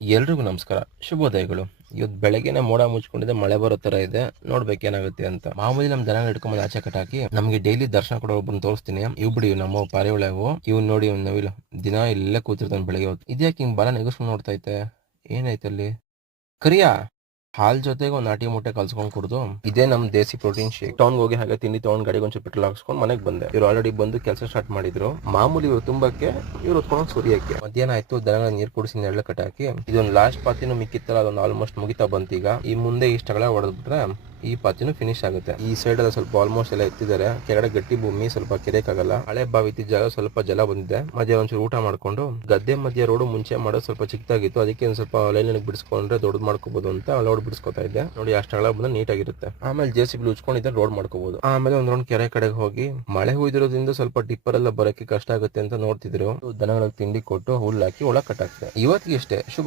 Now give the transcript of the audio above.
ಎಲ್ರಿಗೂ ನಮಸ್ಕಾರ, ಶುಭೋದಯಗಳು. ಇವತ್ತು ಬೆಳಗ್ಗೆನೆ ಮೋಡ ಮುಚ್ಕೊಂಡಿದೆ, ಮಳೆ ಬರೋ ತರ ಇದೆ. ನೋಡ್ಬೇಕೇನಾಗುತ್ತೆ ಅಂತ. ಮಾಮೂಲಿ ನಮ್ ದನ ಹಿಡ್ಕೊಂಡ್ ಆಚೆ ಕಟ್ಟಾಕಿ ನಮ್ಗೆ ಡೈಲಿ ದರ್ಶನ ಕೊಡೋ ಒಬ್ಬನ ತೋರಿಸ್ತೀನಿ. ಇವ್ ಬಿಡಿ ನಮ್ಮ ಪಾರಿವಳೆವು. ಇವ್ನ್ ನೋಡಿ ಇವ್ನ ನವಿಲು ದಿನ ಇಲ್ಲೇ ಕೂತಿರ್ತಾನೆ ಬೆಳಗ್ಗೆ ಹೊತ್ತು. ಇದ್ಯಾಕೆ ಹಿಂಗ್ ಬಲ ನೆಗಸ್ಕೊಂಡ್ ನೋಡ್ತೈತೆ? ಏನೈತಲ್ಲಿ? ಕರಿಯಾ ಹಾಲ್ ಜೊತೆಗೆ ಒಂದ್ ನಾಟಿ ಮೊಟ್ಟೆ ಕಲ್ಸ್ಕೊಂಡ್ ಕುಡ್ದು ಇದೇ ನಮ್ ದೇಸಿ ಪ್ರೋಟೀನ್ ಶೇಕ್. ಟೌನ್ ಹೋಗಿ ಹಾಗೆ ತಿಂಡಿ ತಗೊಂಡ್ ಗಾಡಿಗೆ ಒಂಚೂರು ಪೆಟ್ರೋಲ್ ಹಾಕ್ಸ್ಕೊಂಡ್ ಮನೆಗ್ ಬಂದೆ. ಇವ್ರು ಆಲ್ರೆಡಿ ಬಂದು ಕೆಲಸ ಸ್ಟಾರ್ಟ್ ಮಾಡಿದ್ರು. ಮಾಮೂಲಿ ಇವ್ರು ತುಂಬಕ್ಕೆ, ಇವ್ರು ಹೊತ್ಕೊಂಡ್ ಸುರಿಯಕ್ಕೆ. ಮಧ್ಯಾಹ್ನ ಆಯ್ತು, ದನ ನೀರ್ ಕುಡಿಸಿ ನೆರಳು ಕಟ್ಟಾಕಿ ಇದೊಂದು ಲಾಸ್ಟ್ ಪಾತಿನೂ ಮಿಕ್ಕಿತ್ತಲ್ಲ, ಅದೊಂದು ಆಲ್ಮೋಸ್ಟ್ ಮುಗಿತಾ ಬಂತೀಗ. ಈ ಮುಂದೆ ಇಷ್ಟಗಳ ಹೊಡೆದ್ಬಿಟ್ರೆ ಈ ಪಾತಿನೂ ಫಿನಿಶ್ ಆಗುತ್ತೆ. ಈ ಸೈಡ್ ಎಲ್ಲ ಸ್ವಲ್ಪ ಆಲ್ಮೋಸ್ಟ್ ಎಲ್ಲ ಎತ್ತಿದ್ದಾರೆ. ಕೆಳಗಡೆ ಗಟ್ಟಿ ಭೂಮಿ, ಸ್ವಲ್ಪ ಕೆರೆಕಾಗಲ್ಲ. ಹಳೆ ಬಾವಿ ಇದ್ದ ಜಾಗ ಸ್ವಲ್ಪ ಜಲ ಬಂದಿದೆ. ಮಧ್ಯ ಒಂಚೂರು ಊಟ ಮಾಡ್ಕೊಂಡು ಗದ್ದೆ ಮಧ್ಯ ರೋಡ್ ಮುಂಚೆ ಮಾಡೋದು ಸ್ವಲ್ಪ ಚಿಕ್ಕದಾಗಿತ್ತು, ಅದಕ್ಕೆ ಒಂದ್ ಸ್ವಲ್ಪ ಲೈನ್ ಬಿಡಿಸ್ಕೊಂಡ್ರೆ ದೊಡ್ಡದು ಮಾಡ್ಕೋಬಹುದು ಅಂತ ರೋಡ್ ಬಿಡಿಸ್ಕೊತಾ ಇದ್ದೆ. ನೋಡಿ ಅಷ್ಟಗಳ ಬಂದು ನೀಟಾಗಿರುತ್ತೆ. ಆಮೇಲೆ JCB ಉಚ್ಕೊಂಡಿದ್ರೆ ರೋಡ್ ಮಾಡ್ಕೋಬಹುದು. ಆಮೇಲೆ ಒಂದ್ ರೌಂಡ್ ಕೆರೆ ಕಡೆಗೆ ಹೋಗಿ ಮಳೆ ಹುಯ್ದಿರೋದ್ರಿಂದ ಸ್ವಲ್ಪ ಟಿಪ್ಪರ್ ಎಲ್ಲ ಬರಕ್ಕೆ ಕಷ್ಟ ಆಗುತ್ತೆ ಅಂತ ನೋಡ್ತಿದ್ರು. ದನಗಳಿಗೆ ತಿಂಡಿ ಕೊಟ್ಟು ಹುಲ್ಲು ಹಾಕಿ ಒಳಗ್ ಕಟ್ಟಾಕ್ತೆ. ಇವತ್ತಿಗೆ ಇಷ್ಟೇ. ಶುಭ